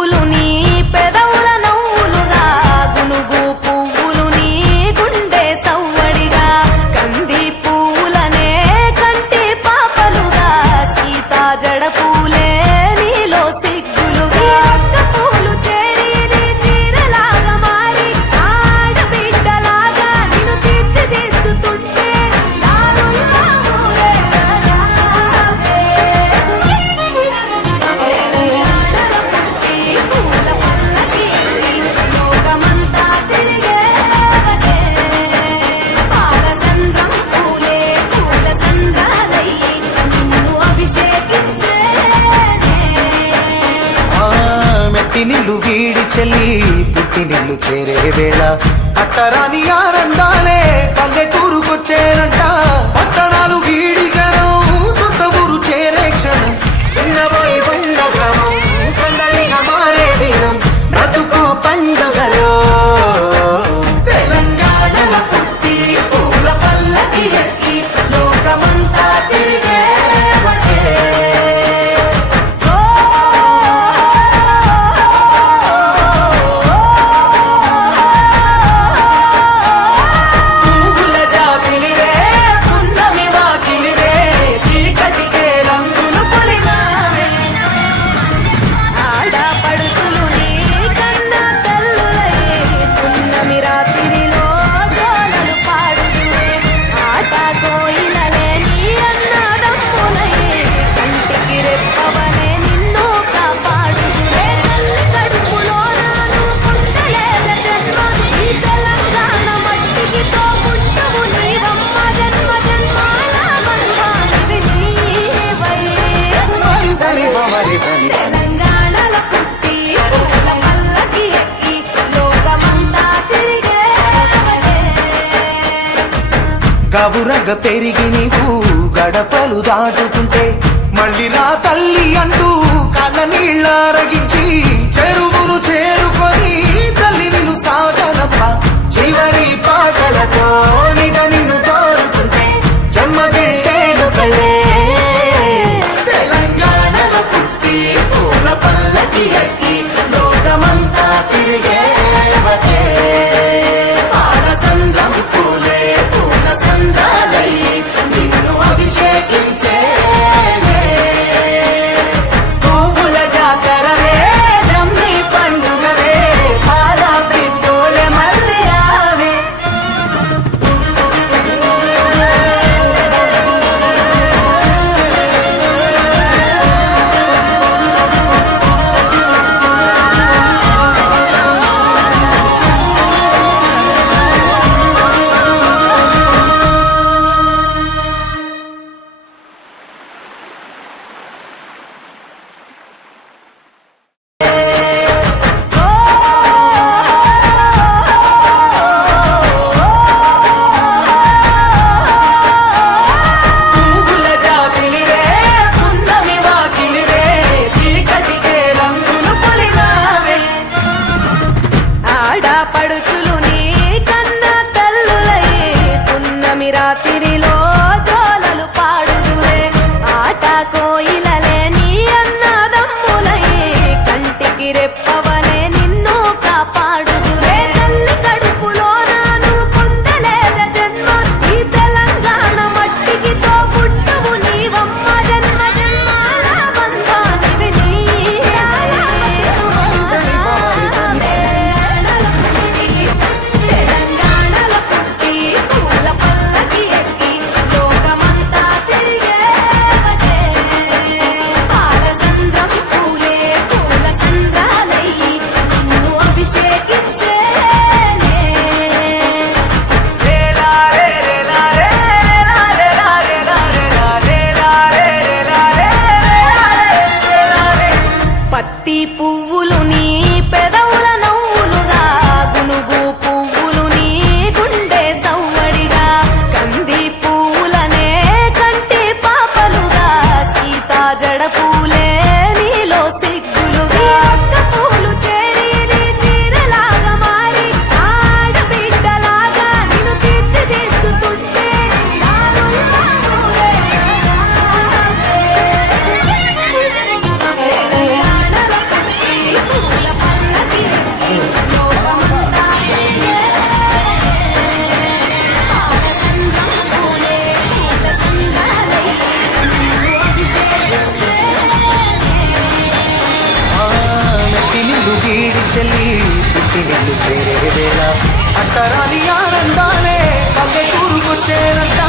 పువ్వులు నీ పెదవుల నవ్వులుగా గునుగు పువ్వులు నీ గుండె సవ్వడిగా కంది పువ్వులనే కంటి పాపలుగా సీతా జడ పూలే నీలో సిగ్గులుగా పూలు చేరి నీ చీరలాగా మారి ఆడబిడ్డలాగా నిన్ను తీర్చిదిద్దుతుంటే దారుణంగా నిల్లు వీడి చెల్లి పుట్టి నిల్లు చేరే వేళ అట్టరాని ఆనందాలే పల్లెటూరుకొచ్చేనంట పట్టణాలు వీడి జనం సొంత ఊరు చేరే క్షణం చిన్నబోయి పండ గ్రామం సందడిగా మారే దినం బ్రతుకు పండుగలో తెలంగాణల పుట్టి పూల పల్లకి ఎక్కి లోకమంతా తిరిగే తెలంగాణల పుట్టి పూల పల్లకి ఎక్కి లోకమంతా తిరిగే గవురగ పెరిగి నీవు గడపలు దాటుతుంటే మళ్ళీ రా తల్లి అంటూ కళ్ళ నీళ్ళరగించి చెరువును చేరుకొని తల్లి నిన్ను సాగనప్ప చివరి పాటలతో నిట నిన్ను తోరుతుంటే చెమ్మగిట్టేను కళ్ళే తెలంగాణల పుట్టి పూల పల్లకి ఎక్కి లోకమంతా తిరిగే పాలసంద్రం పూలే పూల సంద్రాలయ్యి నిన్ను అభిషేకించే పువ్వుల జాతరవే జమ్మి పండుగవే పాల పిట్టోలే మళ్ళీ రావే పడుచులు నీ కన్నా తల్లులయ్యే పున్నమి రాత్రిలో జోలలు పాడుదురే ఆట కోయిలలే నీ అన్నదమ్ములయ్యే కంటికి రెప్పవలే నిన్ను కాపాడుదురే తల్లి కడుపులో నాను పొందలేద జన్మ ఈ తెలంగాణ మట్టికి తో పుట్టవు నీవమ్మ జన్మ జన్మాల బంధానివి నీ తెలంగాణల పుట్టి పూల పల్లకి ఎక్కి లోకమంతా తిరిగే పాలసంద్రం పూలే పూల సంద్రాలై వీడి చెల్లి పుట్టి నిన్ను చేరే వేళ అట్టరాని ఆనందాలే పల్లెటూరుకొచ్చేనంట